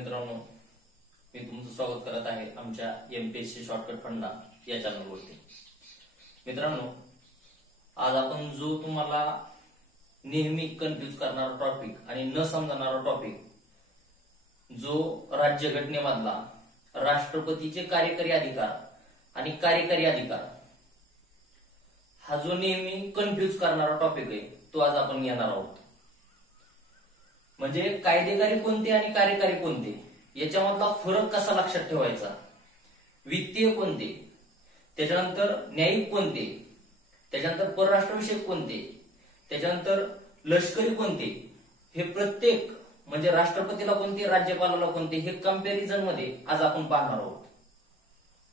मित्रांनो, मी तुमचं स्वागत करत आहे आमच्या एमपीएससी शॉर्टकट फंडा या चॅनलवरती। मित्रांनो, आज आपण जो तुम्हाला नेहमी कन्फ्यूज करणारा टॉपिक आणि न समजणारा टॉपिक, जो राज्यघटनेमधला राष्ट्रपतीचे कार्यकारी अधिकार आणि कार्यकारी अधिकार, हा जो नेहमी कन्फ्यूज करणारा टॉपिक आहे, तो आज आपण घेणार आहोत। म्हणजे कायदेकारी कोणते आणि कार्यकारी कोणते, याच्यामधला फरक कसा लक्षात ठेवायचा, वित्तीय कोणते, त्याच्यानंतर न्यायिक कोणते, त्याच्यानंतर परराष्ट्रविषयक कोणते, त्याच्यानंतर लष्करी कोणते, हे प्रत्येक म्हणजे राष्ट्रपतीला कोणते, राज्यपालाला कोणते, हे कंपॅरिझन मध्ये आज आपण पाहणार आहोत।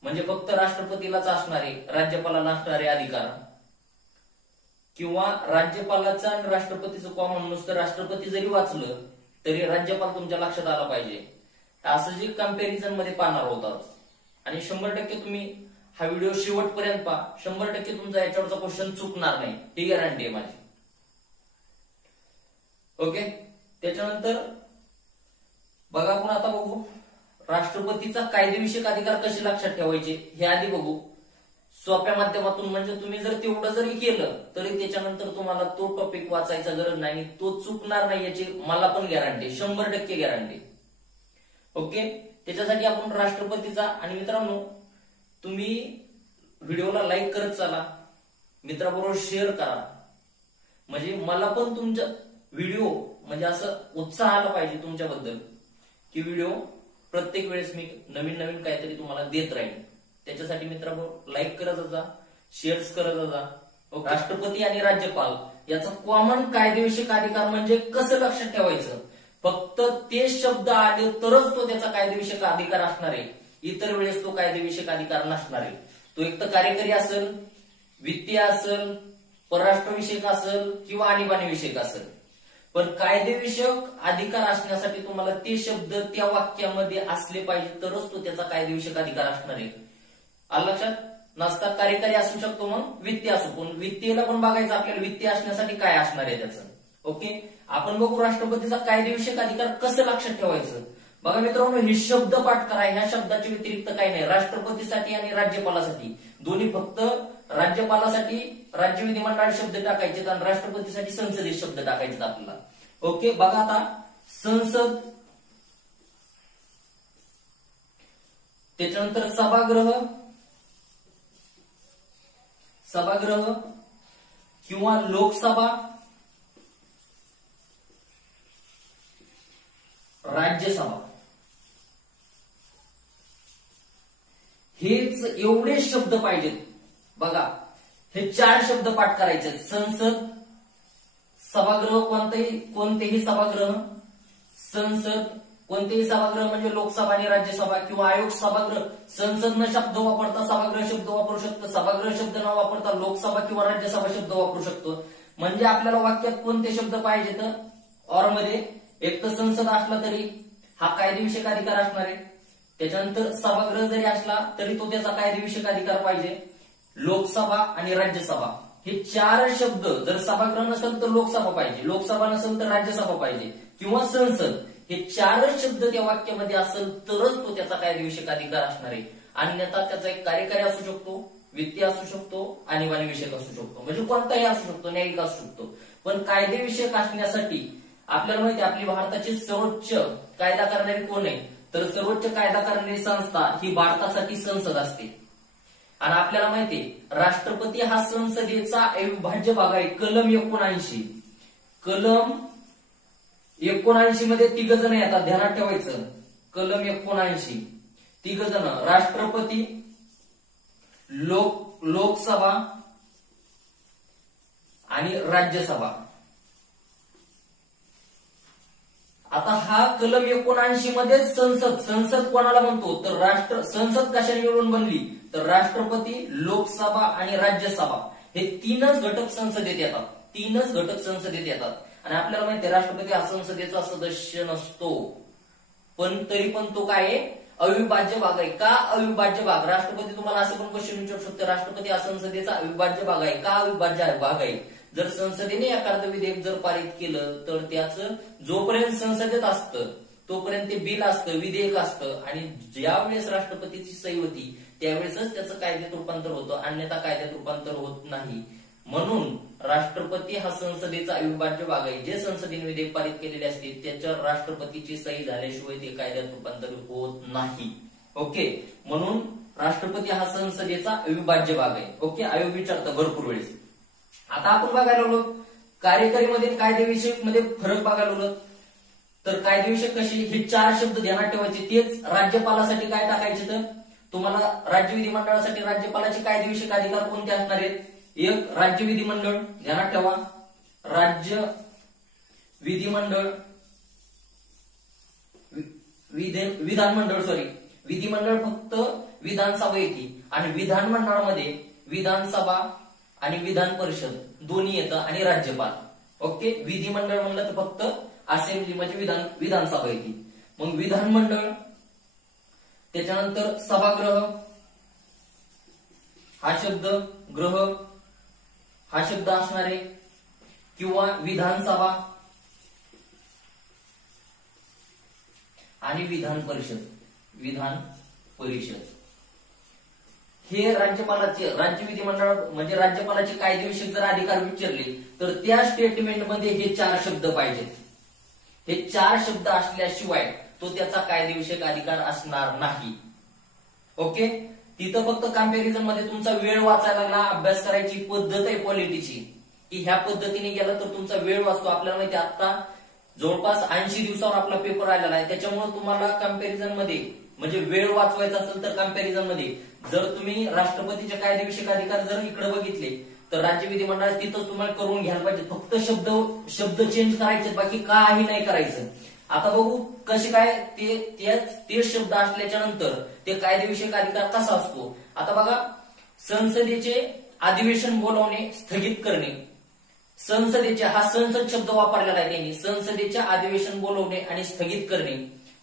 म्हणजे फक्त राष्ट्रपतीलाच असणारे, राज्यपालाला असणारे अधिकार, किंवा राज्यपालाचा आणि राष्ट्रपतीचं कॉमन नुसतं राष्ट्रपती जरी वाचलं तरी राज्यपाल तुमच्या लक्षात आला पाहिजे, असं जे कंपॅरिझन मध्ये पाहणार होतात। आणि 100% तुम्ही हा व्हिडिओ शेवटपर्यंत पहा, 100% तुमचा याच्यावरचा क्वेश्चन चुकणार नाही, ही गॅरंटी आहे माझी। ओके, त्याच्यानंतर बघा, आपण आता बघू राष्ट्रपतीचा कायदेविषयक अधिकार कसे लक्षात ठेवायचे हे आधी बघू सोप्या माध्यमातून। म्हणजे तुम्ही जर तेवढं जरी केलं तरी त्याच्यानंतर तुम्हाला तो टॉपिक वाचायचा गरज नाही, तो चुकणार नाही याची मला पण गॅरंटी, 100% गॅरंटी। ओके, त्याच्यासाठी आपण राष्ट्रपतीचा, आणि मित्रांनो तुम्ही व्हिडिओला लाईक करत चला, मित्राबरोबर शेअर करा, म्हणजे मला पण तुमचा व्हिडिओ म्हणजे असं उत्साह आला पाहिजे तुमच्याबद्दल की व्हिडिओ प्रत्येक वेळेस मी नवीन नवीन काहीतरी तुम्हाला देत राहील। त्याच्यासाठी मित्रांनो लाईक करत जा, शेअर्स करत जा। राष्ट्रपती आणि राज्यपाल याचा कॉमन कायदेविषयक अधिकार म्हणजे कसं लक्षात ठेवायचं, फक्त ते शब्द आले तरच तो त्याचा कायदेविषयक अधिकार असणार आहे, इतर वेळेस तो कायदेविषयक अधिकार नसणार आहे। तो एक तर कार्यकारी असेल, वित्तीय असेल, परराष्ट्रविषयक असेल किंवा आणीबाणीविषयक असेल, पण कायदेविषयक अधिकार असण्यासाठी तुम्हाला ते शब्द त्या वाक्यामध्ये असले पाहिजे तरच तो त्याचा कायदेविषयक अधिकार असणार आहे। आलं लक्षात? नसता कार्यकारी असू शकतो, मग वित्तीय असू, पण वित्तीयला पण बघायचं आपल्याला, वित्तीय असण्यासाठी काय असणार आहे त्याचं। ओके, आपण बघू राष्ट्रपतीचा कायदेविषयक अधिकार कसं लक्षात ठेवायचं। बघा मित्रांनो, हे शब्द पाठ करा, ह्या शब्दाच्या व्यतिरिक्त काही नाही। राष्ट्रपतीसाठी आणि राज्यपालासाठी दोन्ही, फक्त राज्यपालासाठी राज्य विधिमंडळ शब्द टाकायचे आणि राष्ट्रपतीसाठी संसदीय शब्द टाकायचे आपल्याला। ओके, बघा आता संसद, त्याच्यानंतर सभागृह किंवा लोकसभा, राज्यसभा, हेच एवढे शब्द पाहिजेत। बघा, हे 4 शब्द पाठ करायचे। संसद, सभागृह, कोणतेही सभागृह, संसद कोणतेही सभागृह म्हणजे लोकसभा आणि राज्यसभा किंवा आयोग सभागृह, संसद न शब्द वापरता सभागृह शब्द वापरू शकतो, सभागृह शब्द न वापरता लोकसभा किंवा राज्यसभा शब्द वापरू शकतो। म्हणजे आपल्याला वाक्यात कोणते शब्द पाहिजे तर ऑर मध्ये एक तर संसद असला तरी हा कायदेविषयक अधिकार असणार आहे, त्याच्यानंतर सभागृह जरी असला तरी तो त्याचा कायदेविषयक अधिकार पाहिजे, लोकसभा आणि राज्यसभा हे 4 शब्द, जर सभागृह नसेल तर लोकसभा पाहिजे, लोकसभा नसेल तर राज्यसभा पाहिजे किंवा संसद, हे 4 शब्द त्या वाक्यामध्ये असेल तरच तो त्याचा कायदेविषयक अधिकार असणार आहे। अन्यथा त्याचा एक कार्यकारी असू शकतो, वित्तीय असू शकतो, आणीबाणीविषयक असू शकतो, म्हणजे कोणताही असू शकतो, न्यायिक असू शकतो। पण कायदेविषयक असण्यासाठी आपल्याला माहिती आहे, आपली भारताची सर्वोच्च कायदा करणारी कोण आहे, तर सर्वोच्च कायदा करणारी संस्था ही भारतासाठी संसद असते। आणि आपल्याला माहितीये राष्ट्रपती हा संसदेचा अविभाज्य भाग आहे। कलम 79, कलम 79 मध्ये 3 जण येतात, ध्यानात ठेवायचं। कलम 79, 3 जण, राष्ट्रपती, लोकसभा आणि राज्यसभा। आता हा कलम 79 मध्ये संसद कोणाला म्हणतो तर संसद कशाने मिळून बनली तर राष्ट्रपती, लोकसभा आणि राज्यसभा हे 3च घटक संसदेत येतात, 3च घटक संसदेत येतात। आणि आपल्याला माहिती आहे राष्ट्रपती हा संसदेचा सदस्य नसतो, पण तरी पण तो काय आहे, अविभाज्य भाग आहे। का अविभाज्य भाग? राष्ट्रपती तुम्हाला असं पण क्वेश्चन विचारू शकतो, राष्ट्रपती हा संसदेचा अविभाज्य भाग आहे, का अविभाज्य भाग आहे? जर संसदेने एखादं विधेयक जर पारित केलं तर त्याचं जोपर्यंत संसदेत असतं तोपर्यंत ते बिल असतं, विधेयक असतं, आणि ज्यावेळेस राष्ट्रपतीची सही होती त्यावेळेसच त्याचं कायद्यात रूपांतर होतं, अन्यथा कायद्यात रूपांतर होत नाही. म्हणून राष्ट्रपती हा संसदेचा अविभाज्य भाग आहे. जे संसदेने विधेयक पारित केलेले असते त्याच्यावर राष्ट्रपतीची सही झाल्याशिवाय ते कायद्यात रूपांतर होत नाही. ओके, म्हणून राष्ट्रपती हा संसदेचा अविभाज्य भाग आहे. ओके, आयोग विचारतं भरपूर वेळेस. आता आपण बघायला लागलो कार्यकारी मध्ये कायदेविषयक मध्ये फरक बघायला लागलो. तर कायदेविषयक कशी, हे 4 शब्द ध्यानात ठेवायचे. तेच राज्यपालासाठी काय टाकायचे, तर तुम्हाला राज्य विधिमंडळासाठी राज्यपालाचे कायदेविषयक अधिकार कोणते असणार आहेत. एक, राज्य विधिमंडळ, ध्यानात ठेवा, राज्य विधिमंडळ, विधानमंडळ, विधिमंडळ फक्त विधानसभा येते, आणि विधानमंडळामध्ये विधानसभा आणि विधान परिषद दोन्ही येतं, आणि राज्यपाल. ओके, विधिमंडळ म्हणलं तर फक्त असेंब्ली म्हणजे विधानसभा येते. मग विधानमंडळ, त्याच्यानंतर सभागृह, हा शब्द, गृह हा शब्द असणार आहे, किंवा विधानसभा आणि विधान परिषद, हे राज्यपालाचे, राज्य विधिमंडळ म्हणजे राज्यपालाचे कायदेविषयक जर अधिकार विचारले तर त्या स्टेटमेंटमध्ये हे 4 शब्द पाहिजेत. हे 4 शब्द असल्याशिवाय तो त्याचा कायदेविषयक अधिकार असणार नाही. ओके, तिथं फक्त कंपॅरिझन मध्ये तुमचा वेळ वाचायला लागला, अभ्यास करायची पद्धत आहे पॉलिटीची, की ह्या पद्धतीने गेला तर तुमचा वेळ वाचतो. आपल्याला माहिती आता जवळपास 80 दिवसावर आपला पेपर आलेला आहे, त्याच्यामुळे तुम्हाला कंपॅरिझन मध्ये म्हणजे वेळ वाचवायचा असेल तर कंपॅरिझन मध्ये जर तुम्ही राष्ट्रपतीचे कायदेविषयक अधिकार जर इकडे बघितले तर राज्य विधिमंडळात तिथंच तुम्हाला करून घ्यायला पाहिजे. फक्त शब्द चेंज करायचे, बाकी काही नाही करायचं. आता बघू कसे काय ते शब्द असल्याच्या नंतर ते कायदेविषयक अधिकार कसा असतो. आता बघा, संसदेचे अधिवेशन बोलावणे, स्थगित करणे. संसदेचे, हा संसद शब्द वापरलेला आहे त्यांनी, संसदेचे अधिवेशन बोलवणे आणि स्थगित करणे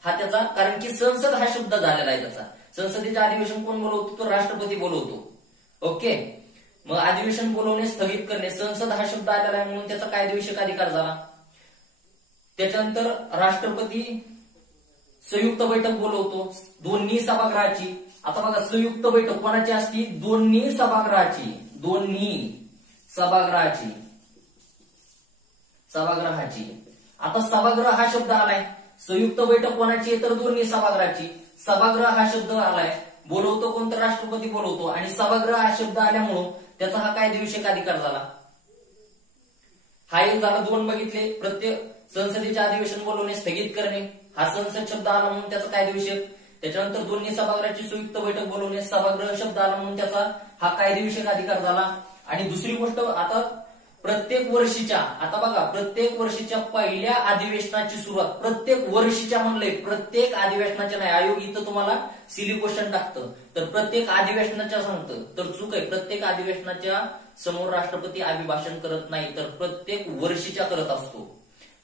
हा त्याचा, कारण की संसद हा शब्द झालेला आहे त्याचा. संसदेचे अधिवेशन कोण बोलवतो, तो राष्ट्रपती बोलवतो. ओके, मग अधिवेशन बोलवणे, स्थगित करणे, संसद हा शब्द आलेला आहे म्हणून त्याचा कायदेविषयक अधिकार झाला. त्याच्यानंतर राष्ट्रपती संयुक्त बैठक बोलवतो दोन्ही सभागृहाची. आता बघा, संयुक्त बैठक कोणाची असती, दोन्ही सभागृहाची, आता सभागृह हा शब्द आलाय, संयुक्त बैठक कोणाची आहे तर दोन्ही सभागृहाची. सभागृह हा शब्द आलाय, बोलवतो कोणतं, राष्ट्रपती बोलवतो, आणि सभागृह हा शब्द आल्यामुळं त्याचा हा कायदेविषयक अधिकार झाला. हा एक झाला, 2 बघितले. प्रत्येक संसदेचे अधिवेशन बोलवणे, स्थगित करणे, हा संसद शब्द आला म्हणून त्याचा कायदेविषयक. त्याच्यानंतर दोन्ही सभागृहाची संयुक्त बैठक बोलवणे, सभागृह शब्द आला म्हणून त्याचा हा कायदेविषयक अधिकार झाला. आणि दुसरी गोष्ट, आता प्रत्येक वर्षीच्या, आता बघा, प्रत्येक वर्षीच्या पहिल्या अधिवेशनाची सुरुवात, प्रत्येक वर्षीच्या म्हणलंय, प्रत्येक अधिवेशनाच्या नाही. आयोग इथं तुम्हाला सिली क्वेश्चन टाकतं, तर प्रत्येक अधिवेशनाच्या सांगतं, तर चूक आहे. प्रत्येक अधिवेशनाच्या समोर राष्ट्रपती अभिभाषण करत नाही, तर प्रत्येक वर्षीच्या करत असतो.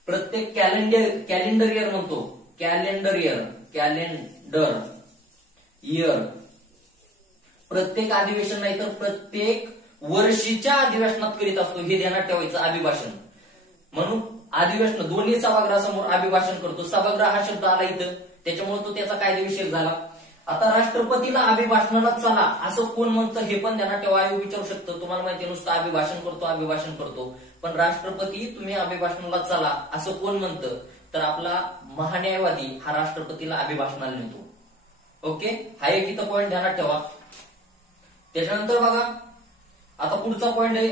प्रत्येक कॅलेंडर इयर म्हणतो, कॅलेंडर इयर, प्रत्येक अधिवेशन नाही तर प्रत्येक वर्षीच्या अधिवेशनात करीत असतो, हे ध्यानात ठेवायचं अभिभाषण. म्हणून अधिवेशन दोन्ही सभागृहासमोर अभिभाषण करतो. सभागृह हा शब्द आला इथं, त्याच्यामुळे तो त्याचा कायदेविषयक झाला. आता राष्ट्रपतीला अभिभाषणाला चला असं कोण म्हणतं हे पण ध्यानात ठेवा. आयोग विचारू शकतो, तुम्हाला माहिती नुसतं अभिभाषण करतो, पण राष्ट्रपती तुम्ही अभिभाषणाला चला असं कोण म्हणतं, तर आपला महान्यायवादी हा राष्ट्रपतीला अभिभाषणाला नेतो. ओके, हा एक इथं पॉईंट ध्यानात ठेवा. त्याच्यानंतर बघा, आता पुढचा पॉईंट आहे,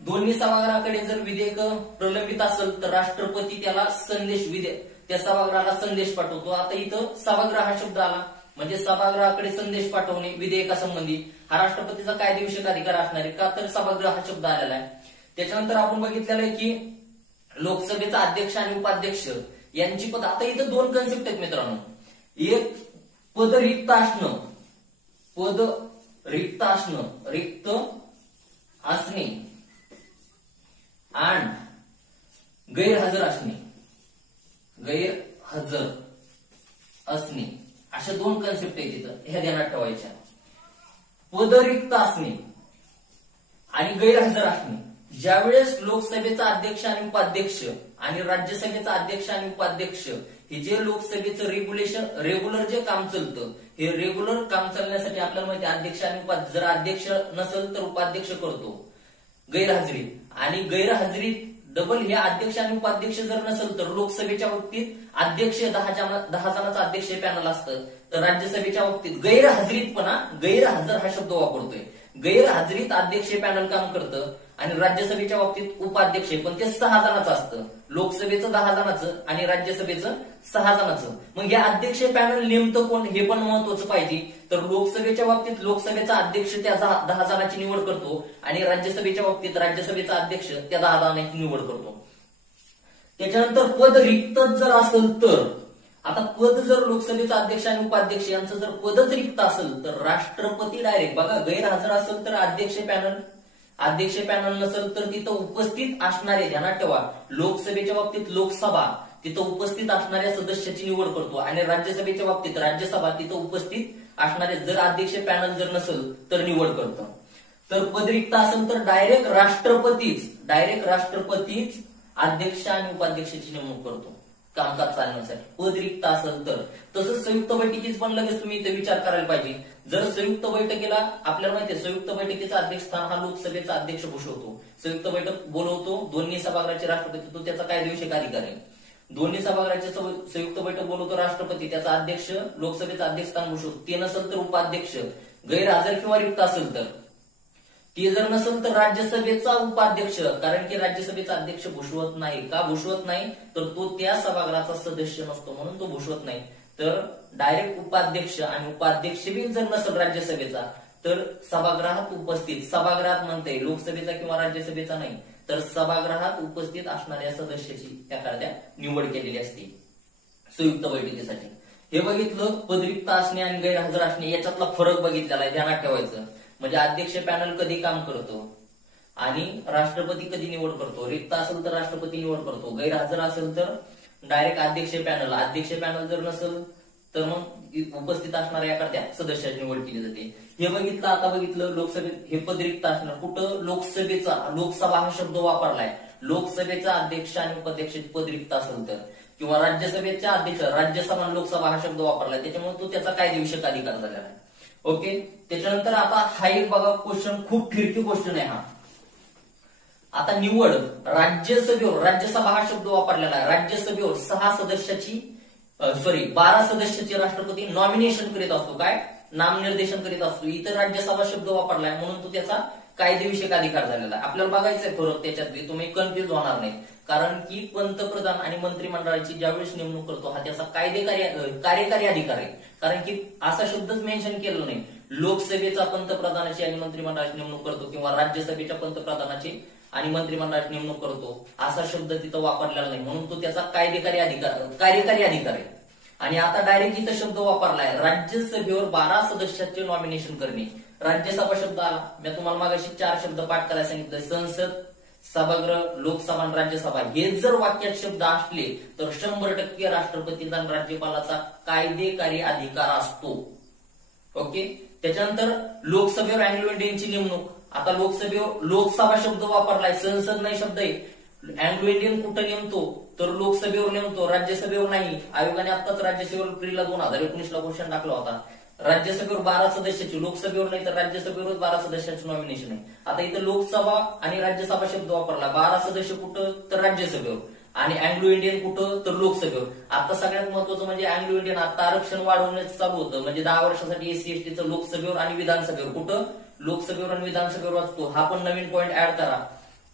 दोन्ही सभागृहाकडे जर विधेयक प्रलंबित असेल तर राष्ट्रपती त्याला त्या सभागृहाला संदेश पाठवतो. आता इथं सभागृह हा शब्द आला म्हणजे सभागृहाकडे संदेश पाठवणे विधेयकासंबंधी हा राष्ट्रपतीचा कायदेविषयक अधिकार असणार आहे, का तर सभागृह हा शब्द आलेला आहे. त्याच्यानंतर आपण बघितलेलं आहे की लोकसभेचा अध्यक्ष आणि उपाध्यक्ष यांची पद, आता इथं 2 कन्सेप्ट आहेत मित्रांनो. एक पद रिक्त असणे आणि गैरहजर असणे, अशा 2 कन्सेप्ट आहेत तिथं, ह्या ध्यानात ठेवायच्या. पद रिक्त असणे आणि गैरहजर असणे ज्यावेळेस लोकसभेचा अध्यक्ष आणि उपाध्यक्ष आणि राज्यसभेचा अध्यक्ष आणि उपाध्यक्ष हे जे लोकसभेचं रेग्युलर जे काम चालतं, हे रेग्युलर काम चालण्यासाठी आपल्याला माहिती अध्यक्ष आणि उपाध्यक्ष, जर अध्यक्ष नसेल तर उपाध्यक्ष करतो गैरहजेरीत, आणि गैरहजेरीत डबल हे अध्यक्ष आणि उपाध्यक्ष जर नसेल तर लोकसभेच्या बाबतीत अध्यक्ष 10 जणांचा अध्यक्ष पॅनल असतं, तर राज्यसभेच्या बाबतीत गैरहजर हा शब्द वापरतोय, गैरहजेरीत अध्यक्ष पॅनल काम करतं आणि राज्यसभेच्या बाबतीत उपाध्यक्ष, पण ते 6 जणांचं असतं, लोकसभेचं 10 जणांचं आणि राज्यसभेचं 6 जणांचं. मग हे अध्यक्ष पॅनल नेमतं कोण हे पण महत्वाचं पाहिजे. तर लोकसभेच्या बाबतीत लोकसभेचा अध्यक्ष त्या 10 जणांची निवड करतो आणि राज्यसभेच्या बाबतीत राज्यसभेचा अध्यक्ष त्या 10 जणांची निवड करतो. त्याच्यानंतर पद रिक्त जर असेल तर, आता पद जर लोकसभेचा अध्यक्ष आणि उपाध्यक्ष यांचं जर पदच रिक्त असेल तर राष्ट्रपती डायरेक्ट, बघा गैरहजर असेल तर अध्यक्ष पॅनल नसेल तर तिथं उपस्थित असणारे, ध्यानात ठेवा, लोकसभेच्या बाबतीत लोकसभा तिथं उपस्थित असणाऱ्या सदस्याची निवड करतो आणि राज्यसभेच्या बाबतीत राज्यसभा तिथं उपस्थित असणारे, जर अध्यक्ष पॅनल जर नसेल तर निवड करतं. तर पद रिक्त असेल तर डायरेक्ट राष्ट्रपतीच अध्यक्ष आणि उपाध्यक्षाची नेमणूक करतो कामकाज चालण्यासाठी, पद रिक्त असेल तर. तसंच संयुक्त बैठकीच पण लगेच तुम्ही इथे विचार करायला पाहिजे. जर संयुक्त बैठकीला आपल्याला माहितीये संयुक्त बैठकीचा अध्यक्षस्थान हा लोकसभेचा अध्यक्ष भूषवतो, संयुक्त बैठक बोलवतो दोन्ही सभागृहाचे राष्ट्रपती, तो त्याचा कायदेविषयक अधिकार आहे. दोन्ही सभागृहाचे संयुक्त बैठक बोलवतो राष्ट्रपती, त्याचा अध्यक्ष लोकसभेचा अध्यक्षस्थान भूषवतो. ते नसेल तर उपाध्यक्ष, गैरहजर किंवा रिक्त असेल तर. ते जर नसेल तर राज्यसभेचा उपाध्यक्ष, कारण की राज्यसभेचा अध्यक्ष भूषवत नाही. का भूषवत नाही तर तो त्या सभागृहाचा सदस्य नसतो म्हणून तो भूषवत नाही. तर डायरेक्ट उपाध्यक्ष, आणि उपाध्यक्ष बी जर नसेल राज्यसभेचा तर सभागृहात उपस्थित, सभागृहात म्हणते लोकसभेचा किंवा राज्यसभेचा नाही, तर सभागृहात उपस्थित असणाऱ्या सदस्याची एखाद्या निवड केलेली असते संयुक्त बैठकीसाठी. हे बघितलं पद रिक्त असणे आणि गैरहजर असणे याच्यातला फरक बघितलेला आहे, ध्यानात ठेवायचं. म्हणजे अध्यक्ष पॅनल कधी काम करतो आणि राष्ट्रपती कधी निवड करतो. रिक्त असेल तर राष्ट्रपती निवड करतो, गैरहजर असेल तर डायरेक्ट अध्यक्ष पॅनल जर नसेल तर मग उपस्थित असणाऱ्या एखाद्या सदस्याची निवड केली जाते. हे बघितलं. आता बघितलं लोकसभेत हे पद रिक्त असणार, कुठं लोकसभा हा शब्द वापरलाय, लोकसभेचा अध्यक्ष आणि उपाध्यक्षाचे पद रिक्त असेल तर, किंवा राज्यसभेच्या अध्यक्ष, राज्यसभा लोकसभा हा शब्द वापरलाय, त्याच्यामुळे तो त्याचा कायदेविषयक अधिकार झालेला आहे. ओके. त्याच्यानंतर आता हा एक बघा क्वेश्चन, खूप फिरकी क्वेश्चन आहे हा. आता निवड राज्यसभेवर, राज्यसभा हा शब्द वापरलेला आहे, राज्यसभेवर 12 सदस्याची राष्ट्रपती नॉमिनेशन करीत असतो, काय नामनिर्देशन करीत असतो. इतर राज्यसभा शब्द वापरलाय म्हणून तो त्याचा कायदेविषयक अधिकार झालेला आहे. आपल्याला बघायचंय फरक त्याच्यात, तुम्ही कन्फ्युज होणार नाही. कारण की पंतप्रधान आणि मंत्रिमंडळाची ज्यावेळेस नेमणूक करतो हा त्याचा कार्यकारी अधिकार आहे. कारण की असा शब्दच मेन्शन केलं नाही, लोकसभेचा पंतप्रधानाची आणि मंत्रिमंडळाची नेमणूक करतो किंवा राज्यसभेच्या पंतप्रधानाची आणि मंत्रिमंडळाची नेमणूक करतो असा शब्द तिथं वापरलेला नाही, म्हणून तो त्याचा कार्यकारी अधिकार आहे. आणि आता डायरेक्ट इथं शब्द वापरलाय, राज्यसभेवर 12 सदस्याचे नॉमिनेशन करणे. राज्यसभा शब्द आला, मी तुम्हाला मागाशी 4 शब्द पाठ करायला सांगितलं, संसद, सभागृह, लोकसभा आणि राज्यसभा. हे जर वाक्यात शब्द असले तर 100% राष्ट्रपतीचा आणि राज्यपालाचा कायदेकारी अधिकार असतो. ओके. त्याच्यानंतर लोकसभेवर अँग्लो इंडियनची नेमणूक. आता लोकसभेवर लोकसभा शब्द वापरलाय, संसद नाही शब्द आहे. अँग्लो इंडियन कुठं नेमतो तर लोकसभेवर नेमतो, राज्यसभेवर नाही. आयोगाने आताच राज्यसभेवर एप्रिल 2019 क्वेश्चन टाकला होता. राज्यसभेवर 12 सदस्याची, लोकसभेवर नाही तर राज्यसभेवरच 12 सदस्यांचं नॉमिनेशन आहे. आता इथं लोकसभा आणि राज्यसभा शब्द वापरला, 12 सदस्य कुठं तर राज्यसभेवर आणि अँग्लो इंडियन कुठं तर लोकसभेवर. आता सगळ्यात महत्वाचं म्हणजे अँग्लो इंडियन आता आरक्षण वाढवण्याचं चालू होतं, म्हणजे 10 वर्षासाठी SC STचं लोकसभेवर आणि विधानसभेवर, कुठं लोकसभेवर आणि विधानसभेवर वाचतो. हा पण नवीन पॉईंट ऍड करा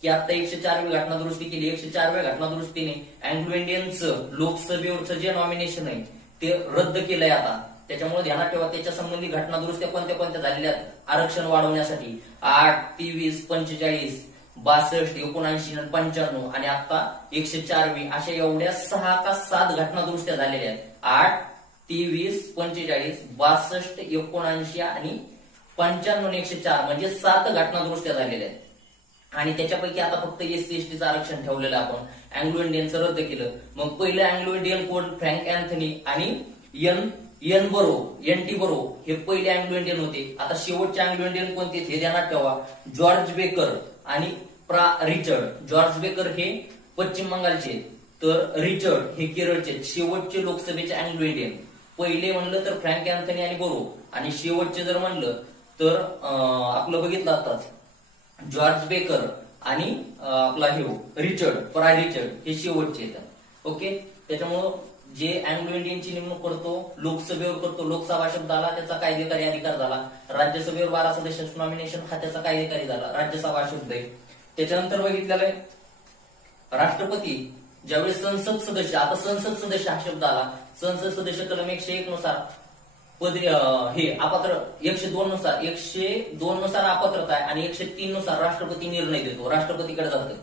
की आता 104वी घटना दुरुस्ती केली. 104व्या घटना दुरुस्तीने अँग्लो इंडियनचं लोकसभेवरचं जे नॉमिनेशन आहे ते रद्द केलंय आता. त्याच्यामुळे ध्यानात ठेवा त्याच्या संबंधी घटना दुरुस्त्या कोणत्या झालेल्या आरक्षण वाढवण्यासाठी. 8, 23, 45, 62, 79 आणि 95 आणि आता 104वी अशा एवढ्या 6 का 7 घटना दुरुस्त्या झालेल्या आहेत. 8, 23, 45, 62, 79 आणि 95 आणि 104 म्हणजे 7 घटना दुरुस्त्या झालेल्या आहेत. आणि त्याच्यापैकी आता फक्त SC STचं आरक्षण ठेवलेलं आपण, अँग्लो इंडियनचं रद्द केलं. मग पहिलं अँग्लो इंडियन कोण, फ्रँक अँथनी आणि NT बरो हे पहिले अँग्लो इंडियन होते. आता शेवटचे अँग्लो इंडियन कोणते हे ध्यानात ठेवा, जॉर्ज बेकर आणि रिचर्ड. जॉर्ज बेकर हे पश्चिम बंगालचे, तर रिचर्ड हे केरळचे. शेवटचे लोकसभेचे अँग्लो इंडियन, पहिले म्हणलं तर फ्रँक अँथनी आणि बोरो, आणि शेवटचे जर म्हणलं तर आपलं बघितलं आताच जॉर्ज बेकर आणि आपला रिचर्ड हे शेवटचे येतात. ओके, त्याच्यामुळं जे अँग्लो इंडियनची नेमणूक करतो लोकसभेवर करतो, लोकसभा शब्द आला त्याचा कायदेकारी अधिकार झाला. राज्यसभेवर 12 सदस्यांचं नॉमिनेशन हा त्याचा कायदेकारी झाला, राज्यसभा शब्द आहे. त्याच्यानंतर बघितलेलं आहे राष्ट्रपती ज्यावेळी संसद सदस्य, आता संसद सदस्य हा शब्द आला, संसद सदस्य कलम 101 नुसार हे अपात्र, 102 नुसार अपात्रता आहे आणि 103 नुसार राष्ट्रपती निर्णय देतो, राष्ट्रपतीकडे जातं.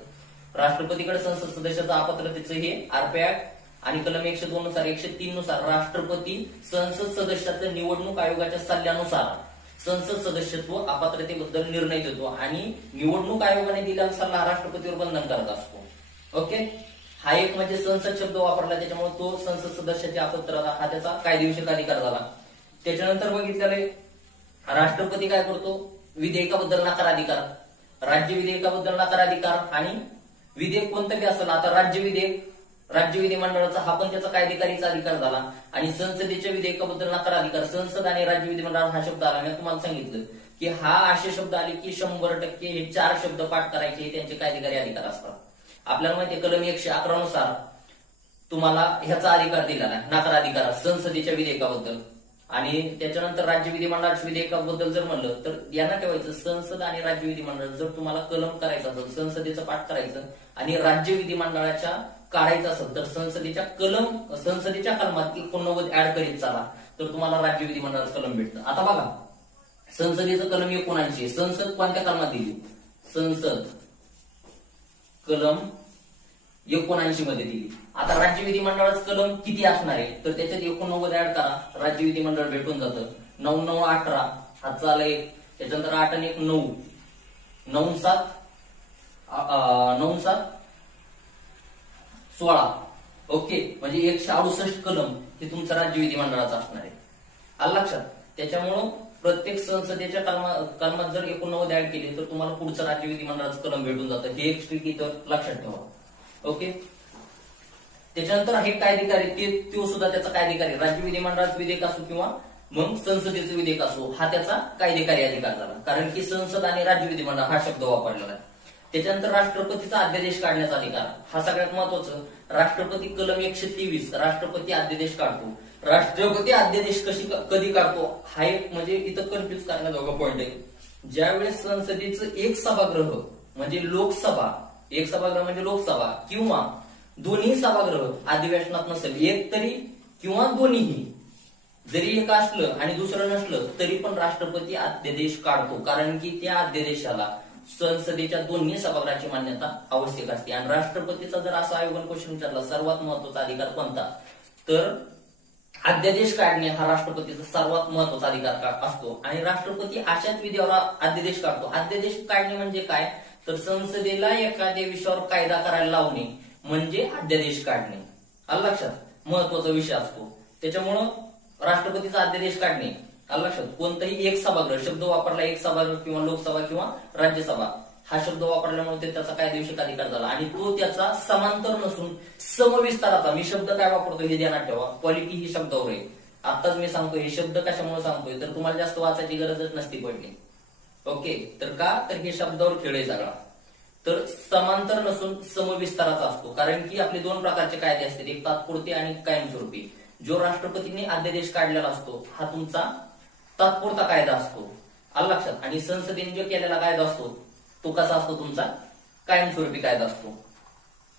राष्ट्रपतीकडे संसद सदस्याचं अपात्रतेचं हे आरपी ऍक्ट आणि कलम 102 नुसार 103 नुसार राष्ट्रपती संसद सदस्याचं निवडणूक आयोगाच्या सल्ल्यानुसार संसद सदस्यत्व अपात्रतेबद्दल निर्णय देतो आणि निवडणूक आयोगाने दिलेला सल्ला राष्ट्रपतीवर बंधनकारक असतो. ओके, हा एक म्हणजे संसद शब्द वापरला, त्याच्यामुळे तो संसद सदस्याची अपात्रता हा त्याचा कायदेविषयक अधिकार झाला. त्याच्यानंतर बघितलेलं राष्ट्रपती काय करतो, विधेयकाबद्दल नकार अधिकार, राज्य विधेयकाबद्दल नकार अधिकार, आणि विधेयक कोणतं बी असेल, आता राज्य विधिमंडळाचा हा पण त्याचा कायदेकारीचा अधिकार झाला. आणि संसदेच्या विधेयकाबद्दल नकार अधिकार, संसद आणि राज्य विधिमंडळ हा शब्द आला. मी तुम्हाला सांगितलं की हा असे शब्द आले की 100% हे 4 शब्द पाठ करायचे, हे त्यांचे कायदेकारी अधिकार असतात. आपल्याला माहितीये कलम 111 नुसार तुम्हाला ह्याचा अधिकार दिलेला आहे, नकार अधिकार संसदेच्या विधेयकाबद्दल. आणि त्याच्यानंतर राज्य विधिमंडळाच्या विधेयकाबद्दल जर म्हणलं तर यांना ठेवायचं संसद आणि राज्य विधिमंडळ. जर तुम्हाला कलम करायचा असेल, संसदेचं पाठ करायचं आणि राज्य विधिमंडळाच्या काढायचं असेल तर संसदेच्या कलमात 89 ऍड करीत चाला, तर तुम्हाला राज्य विधिमंडळाचं कलम भेटतं. आता बघा, संसदेचं कलम 79, संसद कोणत्या कलमात दिली, संसद कलम 79 मध्ये दिली. आता राज्य विधिमंडळाचं कलम किती असणार आहे, तर त्याच्यात 89 ऍड करा, राज्य विधिमंडळ भेटून जातं. 9 9 18 हातचा आला 1, त्याच्यानंतर 8 आणि 1 9, 9 7 16. ओके, म्हणजे 168 कलम हे तुमचं राज्य विधिमंडळाचं असणार आहे. आलं लक्षात. त्याच्यामुळं प्रत्येक संसदेच्या कलमात जर 89 ऍड केली तर तुम्हाला पुढचं राज्य विधिमंडळाचं कलम भेटून जातं. हे एक ट्रिक इथं लक्षात ठेवा. ओके, त्याच्यानंतर हे कायदेकारी तो सुद्धा त्याचा कायदेकारी, राज्य विधिमंडळाचं विधेयक असो किंवा मग संसदेचं विधेयक असो, हा त्याचा कायदेकारी अधिकार झाला, कारण की संसद आणि राज्य विधिमंडळ हा शब्द वापरलेला आहे. त्याच्यानंतर राष्ट्रपतीचा अध्यादेश काढण्याचा अधिकार, हा सगळ्यात महत्वाचं. राष्ट्रपती कलम 123 राष्ट्रपती अध्यादेश काढतो. राष्ट्रपती अध्यादेश कधी काढतो हा एक म्हणजे इथं कन्फ्युज करण्याजोगा पॉईंट आहे. ज्यावेळेस संसदेचं एक सभागृह म्हणजे लोकसभा, एक सभागृह म्हणजे लोकसभा किंवा दोन्ही सभागृह अधिवेशनात नसेल, एक तरी किंवा दोन्हीही, जरी एक असलं आणि दुसरं नसलं तरी पण राष्ट्रपती अध्यादेश काढतो, कारण की त्या अध्यादेशाला संसदेच्या दोन्ही सभागृहाची मान्यता आवश्यक असते. आणि राष्ट्रपतीचा जर असा आयोगाने क्वेश्चन विचारला सर्वात महत्वाचा अधिकार कोणता, तर अध्यादेश काढणे हा राष्ट्रपतीचा सर्वात महत्वाचा अधिकार असतो. आणि राष्ट्रपती अशाच विधीवर अध्यादेश काढतो. अध्यादेश काढणे म्हणजे काय, तर संसदेला एखाद्या विषयावर कायदा करायला लावणे म्हणजे अध्यादेश काढणे. आलं लक्षात, महत्वाचा विषय असतो. त्याच्यामुळं राष्ट्रपतीचा अध्यादेश काढणे आलं लक्षात. कोणताही एक सभागृह शब्द वापरला, एक सभागृह किंवा लोकसभा किंवा राज्यसभा हा शब्द वापरल्यामुळे त्याचा कायदेविषयक अधिकार झाला. आणि तो त्याचा समांतर नसून समविस्ताराचा, मी शब्द काय वापरतो हे ध्यानात ठेवा, क्वालिटी ही शब्दावर आहे. आताच मी सांगतोय हे शब्द कशामुळे सांगतोय, तर तुम्हाला जास्त वाचायची गरजच नसती पडली. ओके, तर का, तर हे शब्दावर खेळ आहे सगळा. तर समांतर नसून समविस्ताराचा असतो, कारण की आपले 2 प्रकारचे कायदे असतात, एक तात्पुरते आणि कायमस्वरूपी. जो राष्ट्रपतीने अध्यादेश काढलेला असतो हा तुमचा तात्पुरता कायदा असतो. आलं लक्षात. आणि संसदेने जो केलेला कायदा असतो तो कसा असतो, तुमचा कायमस्वरूपी कायदा असतो.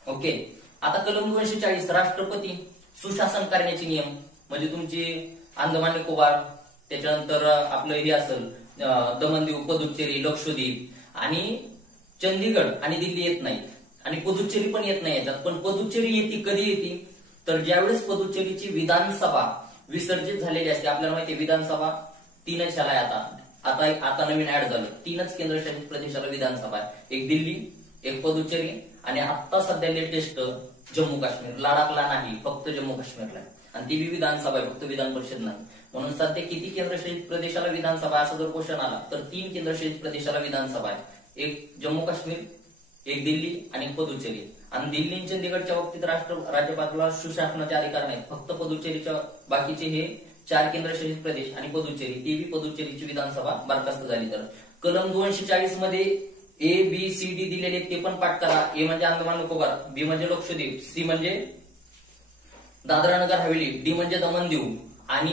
ओके, आता कलम 240 राष्ट्रपती सुशासन करण्याचे नियम, म्हणजे तुमची अंदमान निकोबार, त्याच्यानंतर आपलं हे असेल दमनदीव, पुदुच्चेरी, लक्षद्वीप आणि चंदीगड आणि दिल्ली येत नाहीत, आणि पुदुच्चेरी पण येत नाही याच्यात. पण पुदुच्चेरी येते कधी येते, तर ज्यावेळेस पुदुच्चेरीची विधानसभा विसर्जित झालेली असते. आपल्याला माहिती आहे विधानसभा 3च झालाय आता नवीन ऍड झालं, 3च केंद्रशासित प्रदेशाला विधानसभा आहे, एक दिल्ली, एक पुदुच्चेरी आणि आता सध्या लेटेस्ट जम्मू काश्मीर. लडाखला नाही, फक्त जम्मू काश्मीरला आहे, आणि ती विधानसभा आहे, फक्त विधान परिषद नाही. म्हणून सध्या किती केंद्रशासित प्रदेशाला विधानसभा असा जर क्वेश्चन आला तर 3 केंद्रशासित प्रदेशाला विधानसभा आहे, एक जम्मू काश्मीर, एक दिल्ली आणि पुदुच्चेरी. आणि दिल्ली आणि चंदीगडच्या बाबतीत राज्यपालाला सुशासनाचे अधिकार नाहीत. फक्त पुदुच्चेरीच्या बाकीचे हे 4 केंद्रशासित प्रदेश आणि पुदुच्चेरी, ती बी पुदुच्चेरीची विधानसभा बरखास्त झाली. तर कलम 240 मध्ये ABCD दिलेले ते पण पाठ करा. ए म्हणजे अंदमान निकोबार, बी म्हणजे लक्षद्वीप, सी म्हणजे दादरा नगर हवेली, डी म्हणजे दमन दीव आणि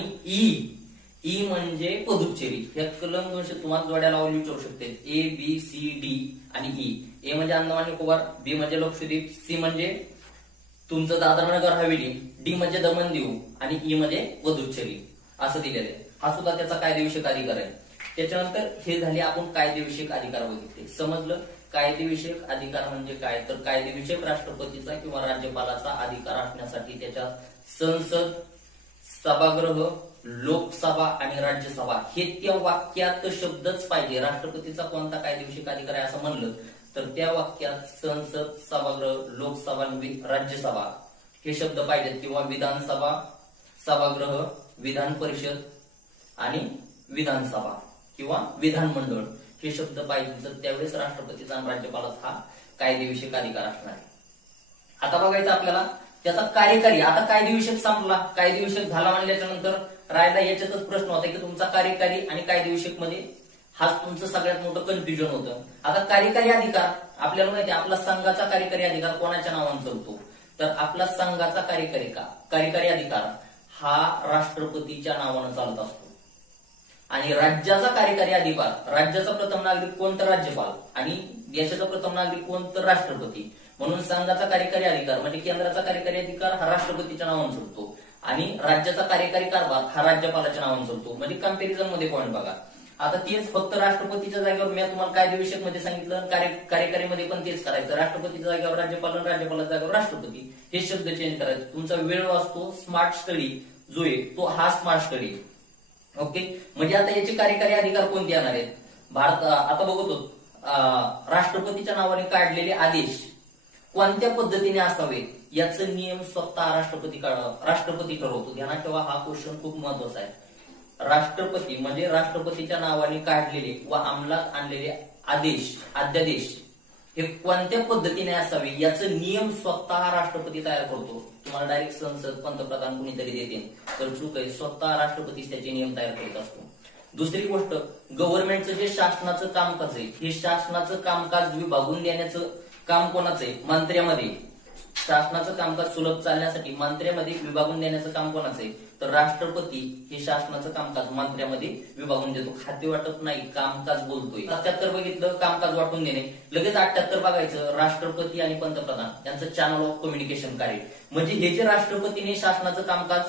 ई म्हणजे पुदुच्चेरी. हे कलम 200 तुम्हाला जोड्या लावून विचारू शकते. ABCD आणि ए म्हणजे अंदमान निकोबार, बी म्हणजे लक्षद्वीप, सी म्हणजे तुमचं दादरा नगर हवेली, डी म्हणजे दमन दीव आणि ई म्हणजे पुदुच्चेरी असं दिलेलं आहे. हा सुद्धा त्याचा कायदेविषयक अधिकार आहे. त्याच्यानंतर हे झाले आपण कायदेविषयक अधिकार बघितले. समजलं कायदेविषयक अधिकार म्हणजे काय, तर कायदेविषयक राष्ट्रपतीचा किंवा राज्यपालाचा अधिकार असण्यासाठी त्याच्या संसद, सभागृह, लोकसभा आणि राज्यसभा हे त्या वाक्यात शब्दच पाहिजे. राष्ट्रपतीचा कोणता कायदेविषयक अधिकार आहे असं म्हणलं तर त्या वाक्यात संसद, सभागृह, लोकसभा, राज्यसभा हे शब्द पाहिजेत. किंवा विधानसभा, सभागृह, विधान परिषद आणि विधानसभा किंवा विधानमंडळ हे शब्द पाहिजे. त्यावेळेस राष्ट्रपतीचा आणि राज्यपालाचा हा कायदेविषयक अधिकार असणार आहे. आता बघायचं आपल्याला त्याचा कार्यकारी. आता कायदेविषयक संपला, कायदेविषयक झाला म्हणल्याच्या नंतर राहिला याच्यातच प्रश्न होता की तुमचा कार्यकारी आणि कायदेविषयक मध्ये हाच तुमचं सगळ्यात मोठं कन्फ्युजन होतं. आता कार्यकारी अधिकार आपल्याला माहिती आहे, आपला संघाचा कार्यकारी अधिकार कोणाच्या नावाने चालतो, तर आपला संघाचा कार्यकारी अधिकार हा राष्ट्रपतीच्या नावाने चालत असतो. आणि राज्याचा कार्यकारी अधिकार, राज्याचा प्रथम नागरिक कोण तर राज्यपाल आणि देशाचा प्रथम नागरिक कोण तर राष्ट्रपती. म्हणून संघाचा कार्यकारी अधिकार म्हणजे केंद्राचा कार्यकारी अधिकार हा राष्ट्रपतीच्या नावाने चालतो आणि राज्याचा कार्यकारी कारभार हा राज्यपालाच्या नावाने चालतो. म्हणजे कंपॅरिझन मध्ये पॉईंट बघा. आता तेच फक्त राष्ट्रपतीच्या जागेवर मी तुम्हाला कायदेविषयक मध्ये सांगितलं, कार्यकारी मध्ये पण तेच करायचं. राष्ट्रपतीच्या जागेवर राज्यपाल, राज्यपालाच्या जागेवर राष्ट्रपती हे शब्द चेंज करायचे. तुमचा वेळ वाचतो. स्मार्ट स्टडी जो आहे तो हा स्मार्ट स्टडी. ओके, म्हणजे आता याचे कार्यकारी अधिकार कोणते येणार आहेत भारत. आता बघतो राष्ट्रपतीच्या नावाने काढलेले आदेश कोणत्या पद्धतीने असावे याचं नियम स्वतः राष्ट्रपती ठरवतो. ध्यानात ठेवा, हा क्वेश्चन खूप महत्वाचा आहे. राष्ट्रपती म्हणजे राष्ट्रपतीच्या नावाने काढलेले व अंमलात आणलेले अध्यादेश हे कोणत्या पद्धतीने असावे याचं नियम स्वतः राष्ट्रपती तयार करतो. तुम्हाला डायरेक्ट संसद, पंतप्रधान कुणीतरी देते तर चूक आहे. स्वतः राष्ट्रपती त्याचे नियम तयार करत असतो. दुसरी गोष्ट, गव्हर्नमेंटचं जे शासनाचं कामकाज आहे हे शासनाचं कामकाज विभागून देण्याचं काम कोणाचं आहे, मंत्र्यामध्ये. शासनाचं कामकाज सुलभ चालण्यासाठी मंत्र्यामध्ये विभागून देण्याचं काम कोणाचं आहे, तर राष्ट्रपती हे शासनाचं कामकाज मंत्र्यामध्ये विभागून देतो. खाते वाटप नाही, कामकाज बोलतोय. 77 बघितलं कामकाज वाटून देणे. लगेच 78 बघायचं राष्ट्रपती आणि पंतप्रधान यांचं चॅनल ऑफ कम्युनिकेशन कार्य. म्हणजे हे जे राष्ट्रपतीने शासनाचं कामकाज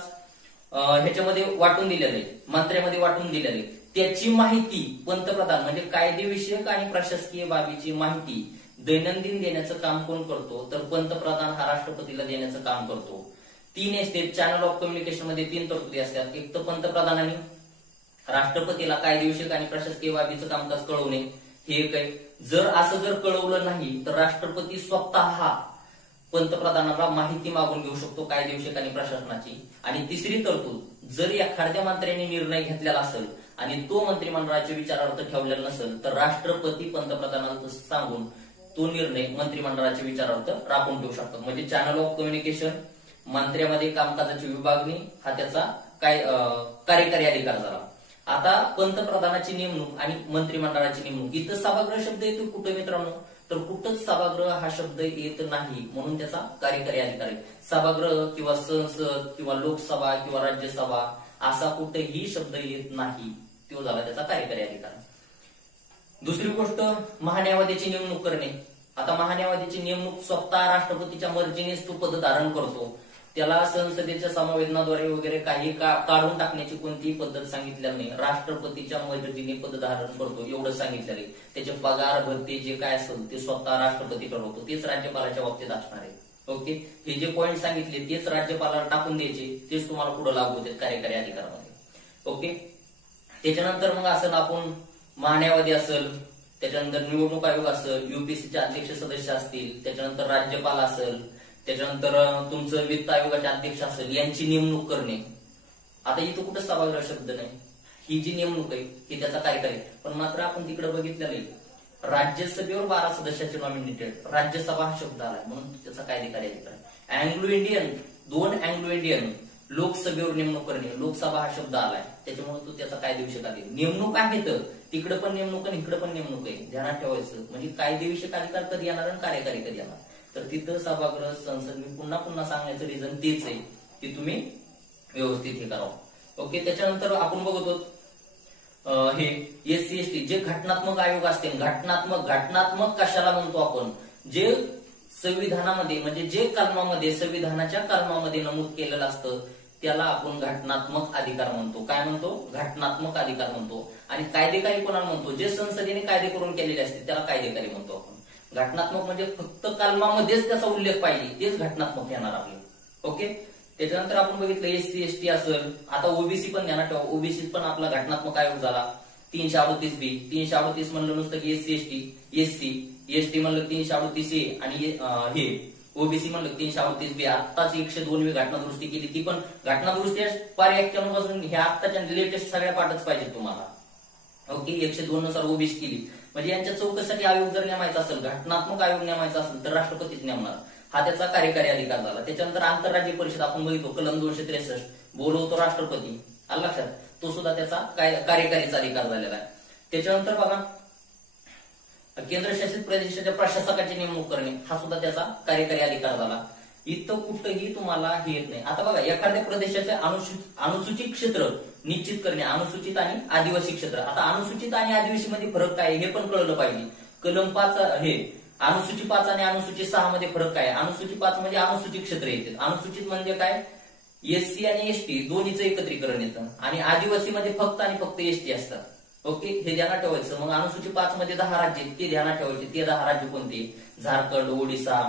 ह्याच्यामध्ये वाटून दिलेलं आहे, मंत्र्यामध्ये वाटून दिलेलं आहे, त्याची माहिती पंतप्रधान म्हणजे कायदेविषयक आणि प्रशासकीय बाबीची माहिती दैनंदिन देण्याचं काम कोण करतो, तर पंतप्रधान हा राष्ट्रपतीला देण्याचं काम करतो. 3 असते चॅनल ऑफ कम्युनिकेशन मध्ये 3 तरतुदी असतात. एक तर पंतप्रधानांनी राष्ट्रपतीला कायदेविषयक आणि प्रशासकीय बाबीचं कामकाज कळवणे हे एक आहे. जर कळवलं नाही तर राष्ट्रपती स्वतः पंतप्रधानाला माहिती मागून घेऊ शकतो कायदेविषयक आणि प्रशासनाची. आणि तिसरी तरतूद, जर एखाद्या मंत्र्याने निर्णय घेतलेला असेल आणि तो मंत्रिमंडळाच्या विचारार्थ ठेवलेला नसेल तर राष्ट्रपती पंतप्रधानांना सांगून तो निर्णय मंत्रिमंडळाच्या विचारार्थ राखून ठेवू शकतात. म्हणजे चॅनल ऑफ कम्युनिकेशन, मंत्र्यामध्ये कामकाजाची विभागणी हा त्याचा कार्यकारी अधिकार झाला. आता पंतप्रधानाची नेमणूक आणि मंत्रिमंडळाची नेमणूक, इथं सभागृह शब्द येतो कुठे मित्रांनो, तर कुठंच सभागृह हा शब्द येत नाही, म्हणून त्याचा कार्यकारी अधिकार आहे. सभागृह किंवा संसद किंवा लोकसभा किंवा राज्यसभा असा कुठेही शब्द येत नाही, तो झाला त्याचा कार्यकारी अधिकार. दुसरी गोष्ट, महान्यायवाद्याची नेमणूक करणे. आता महान्यायवाद्याची नेमणूक स्वतः राष्ट्रपतीच्या मर्जीनेच तो पद धारण करतो. त्याला संसदेच्या समावेदनाद्वारे वगैरे काही काढून टाकण्याची कोणतीही पद्धत सांगितलेली नाही. राष्ट्रपतीच्या मर्जीने पद धारण करतो एवढं सांगितलेलं आहे. त्याचे पगार भत्ते जे काय असेल ते स्वतः राष्ट्रपती ठरवतो. तेच राज्यपालाच्या बाबतीत असणार आहे. ओके, हे जे पॉईंट सांगितले तेच राज्यपालाला टाकून द्यायचे, तेच तुम्हाला पुढे लागू होते कार्यकारी अधिकारामध्ये. ओके, त्याच्यानंतर मग असं आपण महान्यायवादी असेल, त्याच्यानंतर निवडणूक आयोग असेल, युपीएससीचे अध्यक्ष सदस्य असतील, त्याच्यानंतर राज्यपाल असेल, त्याच्यानंतर तुमचं वित्त आयोगाचे अध्यक्ष असेल, यांची नेमणूक करणे. आता इथं कुठं सभागृह शब्द नाही. ही जी नेमणूक आहे ही त्याचा कार्यकारी. पण मात्र आपण तिकडे बघितलेलं आहे राज्यसभेवर 12 सदस्याचे नॉमिनेटेड, राज्यसभा हा शब्द आलाय म्हणून त्याचा कायदेकारी अधिकार आहे. अँग्लो इंडियन, 2 अँग्लो इंडियन लोकसभेवर नेमणूक करणे, लोकसभा हा शब्द आलाय त्याच्यामुळे तो त्याचा कायदेविषयक अधिकार. नेमणूक आहे तर तिकडे पण नेमणूक आणि इकडे पण नेमणूक आहे, ध्यानात ठेवायचं. म्हणजे कायदेविषयक अधिकार कधी येणार आणि कार्यकारी कधी येणार. तर तिथं सभागृह संसद, मी पुन्हा पुन्हा सांगण्याचं रिझन तेच आहे की तुम्ही व्यवस्थित हे करावं. ओके, त्याच्यानंतर आपण बघतो हे एससी एसटी जे घटनात्मक आयोग असते, घटनात्मक कशाला म्हणतो आपण, जे संविधानामध्ये म्हणजे जे कलमामध्ये संविधानाच्या कलमामध्ये नमूद केलेलं असतं त्याला आपण घटनात्मक अधिकार म्हणतो. काय म्हणतो? घटनात्मक अधिकार म्हणतो. आणि कायदेकारी कोणाला म्हणतो? जे संसदेने कायदे करून केलेले असते त्याला कायदेकारी म्हणतो आपण. घटनात्मक म्हणजे फक्त कलमामध्येच त्याचा उल्लेख पाहिजे, तेच घटनात्मक येणार आपले. ओके, त्याच्यानंतर आपण बघितलं एससी एसटी असेल, आता ओबीसी पण ध्यानात ठेवा, ओबीसी पण आपला घटनात्मक आयोग झाला. 338 बी, 338 म्हणलं नुसतं की एससी एसटी, एसटी म्हणलं 338 ए आणि हे ओबीसी म्हणलं 338 बी. आत्ताच 102वी घटना दुरुस्ती केली, ती पण घटना दुरुस्ती पासून ह्या आत्ताच्या लेटेस्ट सगळ्या पाठच पाहिजे तुम्हाला. ओके, 102 नुसार ओबीसी केली. म्हणजे यांच्या चौकशीसाठी आयोग जर नेमायचा असेल, घटनात्मक आयोग नेमायचा असेल तर राष्ट्रपतीच नेमणार, हा त्याचा कार्यकारी अधिकार झाला. त्याच्यानंतर आंतरराज्य परिषद आपण बघितो, कलम 263 बोलवतो राष्ट्रपती, आलं लक्षात, तो सुद्धा त्याचा कार्यकारीचा अधिकार झालेला आहे. त्याच्यानंतर बघा केंद्रशासित प्रदेशाच्या प्रशासकाची नेमणूक करणे, हा सुद्धा त्याचा कार्यकारी अधिकार झाला. इथं कुठंही तुम्हाला हे येत नाही. आता बघा एखाद्या प्रदेशाचे अनुसूचित क्षेत्र निश्चित करणे, अनुसूचित आणि आदिवासी क्षेत्र. आता अनुसूचित आणि आदिवासी मध्ये फरक काय हे पण कळलं पाहिजे. कलम 5 हे अनुसूची 5 आणि अनुसूची 6 मध्ये फरक काय? अनुसूची 5 म्हणजे अनुसूचित क्षेत्र येते. अनुसूचित म्हणजे काय? एससी आणि एसटी दोन्हीचं एकत्रीकरण येतं. आणि आदिवासी मध्ये फक्त आणि फक्त एसटी असतात. ओके, हे ध्यानात ठेवायचं. मग अनुसूची 5 मध्ये 10 राज्य ते ध्यानात ठेवायचे. ते 10 राज्य कोणते? झारखंड, ओडिसा,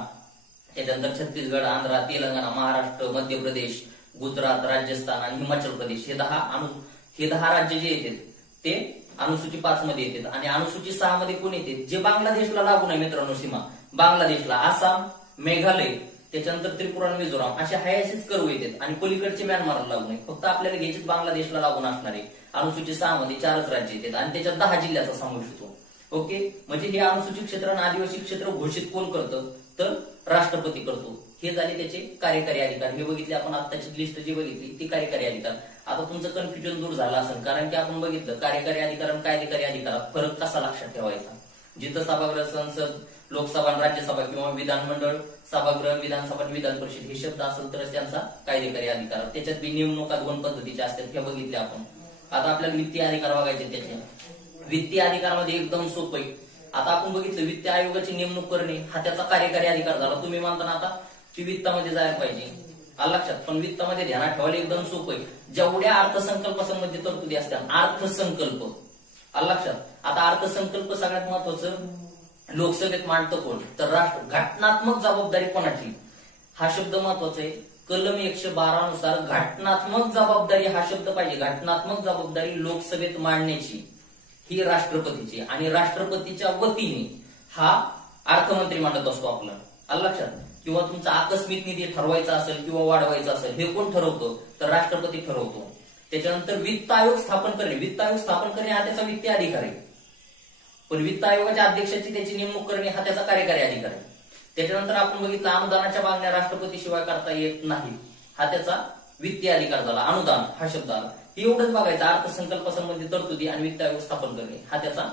त्याच्यानंतर छत्तीसगड, आंध्र, तेलंगणा, महाराष्ट्र, मध्य प्रदेश, गुजरात, राजस्थान आणि हिमाचल प्रदेश. हे 10 राज्य जे येतात ते अनुसूची 5 मध्ये येतात. आणि अनुसूची 6 मध्ये कोण येते? जे बांगलादेशला लागून आहे मित्रांनो, सीमा बांगलादेशला, आसाम, मेघालय, त्याच्यानंतर त्रिपुरा, मिझोराम, असे हायसेच कर्व येतात. आणि पलीकडचे म्यानमारला लागून आहे. फक्त आपल्याला घ्यायचे बांगलादेशला लागून असणारे अनुसूची 6 मध्ये 4च राज्य येतात आणि त्याच्यात 10 जिल्ह्याचा समावेश होतो. ओके, म्हणजे हे अनुसूचित क्षेत्र आणि आदिवासी क्षेत्र घोषित कोण करतं? तर राष्ट्रपती करतो. हे झाले त्याचे कार्यकारी अधिकार. हे बघितले आपण, आत्ताची लिस्ट जी बघितली ती कार्यकारी अधिकार. आता तुमचं कन्फ्युजन दूर झालं असेल, कारण की आपण बघितलं कार्यकारी अधिकार आणि कायदेकारी अधिकारात फरक कसा लक्षात ठेवायचा. जिथं सभागृह, संसद, लोकसभा, राज्यसभा किंवा विधानमंडळ, सभागृह, विधानसभा, विधान परिषद हे शब्द असेल तरच त्यांचा कायदेकारी अधिकार. त्याच्यात बी नेमणुका 2 पद्धतीच्या असतात, हे बघितले आपण. आता आपल्याला वित्तीय अधिकार बघायचे. त्याचे वित्तीय अधिकारामध्ये एकदम सोपं आहे. आता आपण बघितलं वित्त आयोगाची नेमणूक करणे हा त्याचा कार्यकारी अधिकार झाला. तुम्ही म्हणताना आता ती वित्तामध्ये जायला पाहिजे, आलं लक्षात. पण वित्तामध्ये ध्यानात ठेवायला एकदम सोपं आहे. जेवढ्या अर्थसंकल्पामध्ये तरतुदी असतात, अर्थसंकल्प, आलं लक्षात. आता अर्थसंकल्प सगळ्यात महत्वाचं लोकसभेत मांडतं कोण? तर राष्ट्र. घटनात्मक जबाबदारी कोणाची? हा शब्द महत्वाचा आहे. कलम 112 नुसार घटनात्मक जबाबदारी हा शब्द पाहिजे. घटनात्मक जबाबदारी लोकसभेत मांडण्याची ही राष्ट्रपतीची, आणि राष्ट्रपतीच्या वतीने हा अर्थमंत्री मांडत असतो आपलं, आलं लक्षात. किंवा तुमचा आकस्मिक निधी ठरवायचा असेल किंवा वाढवायचा असेल, हे कोण ठरवतं? तर राष्ट्रपती ठरवतो. त्याच्यानंतर वित्त आयोग स्थापन करणे. वित्त आयोग स्थापन करणे हा त्याचा वित्तीय अधिकार आहे. पण वित्त आयोगाच्या अध्यक्षाची त्याची नेमणूक करणे हा त्याचा कार्यकारी अधिकार आहे. त्याच्यानंतर आपण बघितलं अनुदानाच्या मागण्या राष्ट्रपती शिवाय करता येत नाही, हा त्याचा वित्तीय अधिकार झाला. अनुदान हा शब्द आला. एवढंच बघायचं. अर्थसंकल्पासंबंधी तरतुदी आणि वित्त आयोग स्थापन करणे हा त्याचा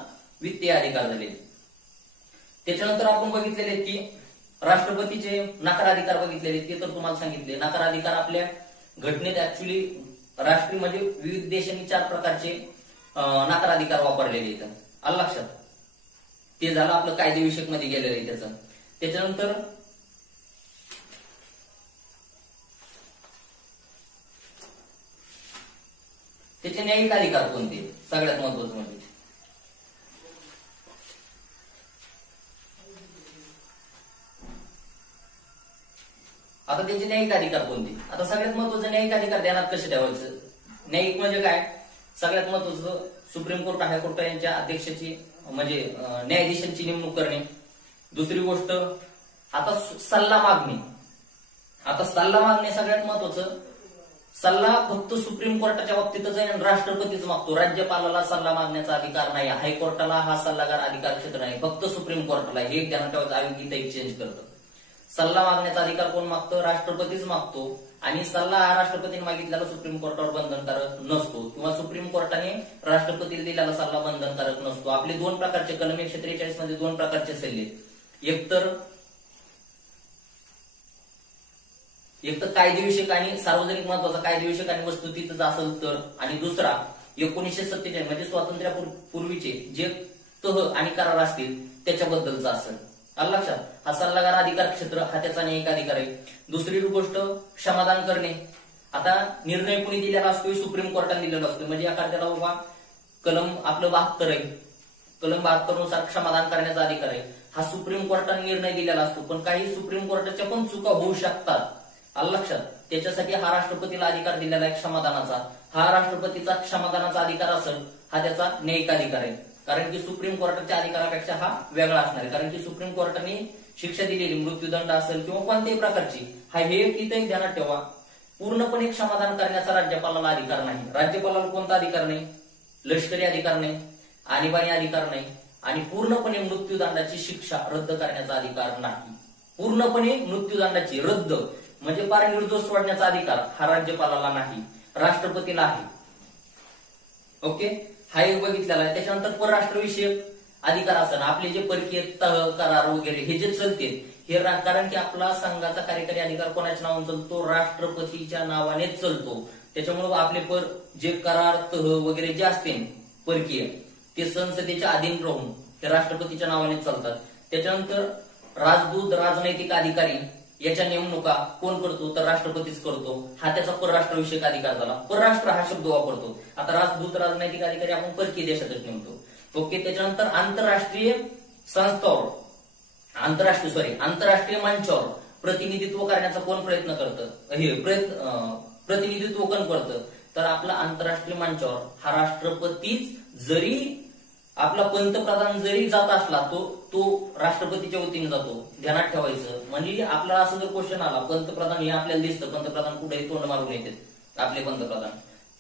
वित्तीय अधिकार झाले. त्याच्यानंतर आपण बघितलेले की राष्ट्रपतीचे नकार अधिकार बघितलेले, ते तर तुम्हाला सांगितले. नकार अधिकार आपल्या घटनेत ऍक्च्युली राष्ट्रीय म्हणजे विविध देशांनी 4 प्रकारचे नकार अधिकार वापरलेले आहेत, आलं लक्षात. ते झालं आपलं कायदेविषयक मध्ये गेलेलं आहे त्याचं. त्याच्यानंतर त्याचे न्यायिक अधिकार कोणते? सगळ्यात महत्वाचं म्हणजे आता त्याचे न्यायिक अधिकार कोणते? आता सगळ्यात महत्वाचं न्यायिक अधिकार ध्यानात कसे ठेवायचं? न्यायिक म्हणजे काय? सगळ्यात महत्वाचं सुप्रीम कोर्ट, हायकोर्ट यांच्या अध्यक्षाची म्हणजे न्यायाधीशांची नेमणूक करणे. दुसरी गोष्ट आता सल्ला मागणे. आता सल्ला मागणे सगळ्यात महत्वाचं. सल्ला फक्त सुप्रीम कोर्टाच्या बाबतीतच आहे आणि राष्ट्रपतीच मागतो. राज्यपालाला सल्ला मागण्याचा अधिकार नाही, हायकोर्टाला हा सल्लागार अधिकार क्षेत्र नाही, फक्त सुप्रीम कोर्टाला. हे ध्यानात ठेवायचं. आयोग इथे एक चेंज करतं. सल्ला मागण्याचा अधिकार कोण मागतं? राष्ट्रपतीच मागतो. आणि सल्ला हा राष्ट्रपतीने मागितलेला सुप्रीम कोर्टावर बंधनकारक नसतो किंवा सुप्रीम कोर्टाने राष्ट्रपतीला दिलेला सल्ला बंधनकारक नसतो. आपले दोन प्रकारचे कलम 143 मध्ये दोन प्रकारचे सल्ले, एक तर कायदेविषयक आणि सार्वजनिक महत्वाचा कायदेविषयक आणि वस्तुस्थितीचा असेल तर, आणि दुसरा 1947 म्हणजे स्वातंत्र्यापूर्वीचे जे तह आणि करार असतील त्याच्याबद्दलचा असेल. आलं लक्षात? हा सल्लागार अधिकार क्षेत्र हा त्याचा न्यायिक अधिकार आहे. दुसरी गोष्ट क्षमादान करणे. आता निर्णय कुणी दिलेला असतो? सुप्रीम कोर्टाने दिलेला असतो. म्हणजे एखाद्याला बाबा कलम आपलं 72 आहे, कलम 72 नुसार क्षमादान करण्याचा अधिकार आहे. हा सुप्रीम कोर्टाने निर्णय दिलेला असतो, पण काही सुप्रीम कोर्टाच्या पण चुका होऊ शकतात. आलं लक्षात? त्याच्यासाठी हा राष्ट्रपतीला अधिकार दिलेला आहे क्षमादानाचा. हा राष्ट्रपतीचा क्षमादानाचा अधिकार असेल हा त्याचा न्यायिक अधिकार आहे. कारण की सुप्रीम कोर्टाच्या अधिकारापेक्षा हा वेगळा असणार आहे. कारण की सुप्रीम कोर्टाने शिक्षा दिलेली मृत्यूदंड असेल किंवा कोणत्याही प्रकारची, हा हे इथे ध्यानात ठेवा, पूर्णपणे क्षमादान करण्याचा राज्यपालाला अधिकार नाही. राज्यपालाला कोणता अधिकार नाही? लष्करी अधिकार नाही, आणीबाणी अधिकार नाही, आणि पूर्णपणे मृत्यूदंडाची शिक्षा रद्द करण्याचा अधिकार नाही. पूर्णपणे मृत्यूदंडाची रद्द म्हणजे फार निर्दोष सोडण्याचा अधिकार हा राज्यपालाला नाही, राष्ट्रपतीला आहे. ओके, हा एक बघितलेला आहे. त्याच्यानंतर परराष्ट्रविषयक अधिकार असताना आपले जे परकीय तह करार वगैरे हे जे चलते हे, कारण की आपला संघाचा कार्यकारी अधिकार कोणाच्या नावाने चालतो? राष्ट्रपतीच्या नावानेच चालतो. त्याच्यामुळे आपले जे करार तह वगैरे जे असते परकीय ते संसदेच्या अधीन राहून हे राष्ट्रपतीच्या नावानेच चालतात. त्याच्यानंतर राजदूत, राजनैतिक अधिकारी याच्या नेमणुका कोण करतो? तर राष्ट्रपतीच करतो. हा त्याचा परराष्ट्रविषयक अधिकार झाला. परराष्ट्र हा शब्द वापरतो. आता राजदूत, राजनैतिक अधिकारी आपण परकीय देशातच नेमतो. ओके, त्याच्यानंतर आंतरराष्ट्रीय संस्थावर आंतरराष्ट्रीय मंचावर प्रतिनिधित्व करण्याचा कोण प्रयत्न करतं? हे प्रतिनिधित्व कोण करतं? तर आपला आंतरराष्ट्रीय मंचावर हा राष्ट्रपतीच, जरी आपला पंतप्रधान जरी जात असला तो राष्ट्रपतीच्या वतीने जातो. ध्यानात ठेवायचं. म्हणजे आपल्याला असं जर क्वेश्चन आला, पंतप्रधान हे आपल्याला दिसतं, पंतप्रधान कुठे तोंड मारून येतात आपले पंतप्रधान,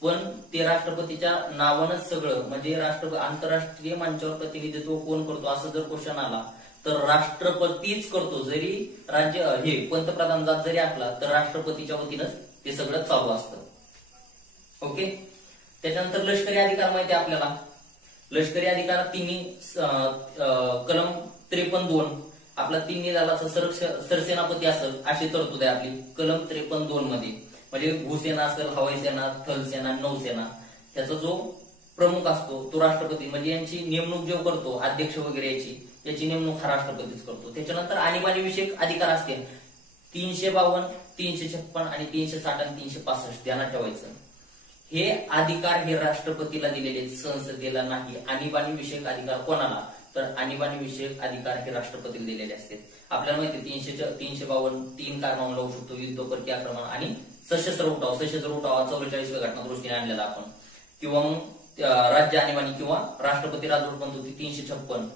पण ते राष्ट्रपतीच्या नावानच सगळं, म्हणजे आंतरराष्ट्रीय मंचावर प्रतिनिधित्व कोण करतो असं जर क्वेश्चन आला तर राष्ट्रपतीच करतो. जरी हे पंतप्रधान जात जरी असला तर राष्ट्रपतीच्या वतीनंच ते सगळं चालू असतं. ओके, त्याच्यानंतर लष्करी अधिकार माहिती आहे आपल्याला. लष्करी अधिकार तिन्ही कलम 53(2) आपला तिन्ही दलाचा सरसेनापती असेल अशी तरतूद आहे आपली कलम 53(2) मध्ये. म्हणजे भूसेना असेल, हवाई सेना, थलसेना, नौसेना, त्याचा जो प्रमुख असतो तो राष्ट्रपती, म्हणजे यांची नेमणूक जो करतो अध्यक्ष वगैरे याची नेमणूक हा राष्ट्रपतीच करतो. त्याच्यानंतर आणीबाणी विषयक अधिकार असते 352, 356 आणि 360 आणि 365. ध्यानात ठेवायचं. हे अधिकार हे राष्ट्रपतीला दिलेले, संसदेला नाही. आणीबाणी विषयक अधिकार कोणाला? तर आणीबाणी विषयक अधिकार हे राष्ट्रपतीला दिलेले असते. आपल्याला माहिती 352 3 कारणावून लावू शकतो: युद्ध, परकीय आक्रमण आणि सशस्त्र उठाव. सशस्त्र उठाव 44व्या घटना दुरुस्तीने आणलेला आपण, किंवा मग राज्य आणीबाणी किंवा राष्ट्रपती राजवट बंद होती 356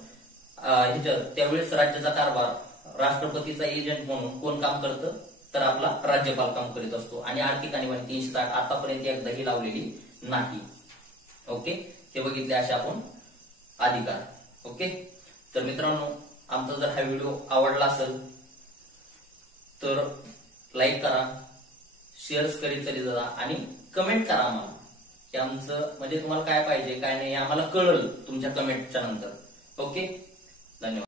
ह्याच्यात. त्यावेळेस राज्याचा कारभार राष्ट्रपतीचा एजंट म्हणून कोण काम करतं? तर आपला राज्यपाल काम करीत असतो. आणि आर्थिक आणीबाणी 360 आतापर्यंत एकदाही लावलेली नाही. ओके, हे बघितले असे आपण अधिकार. ओके, तर मित्रांनो, आमचा जर हा व्हिडिओ आवडला असेल तर लाईक करा, शेअर्स करीत चली जा आणि कमेंट करा आम्हाला, की आमचं म्हणजे तुम्हाला काय पाहिजे काय नाही आम्हाला कळलं तुमच्या कमेंटच्या नंतर. ओके, धन्यवाद.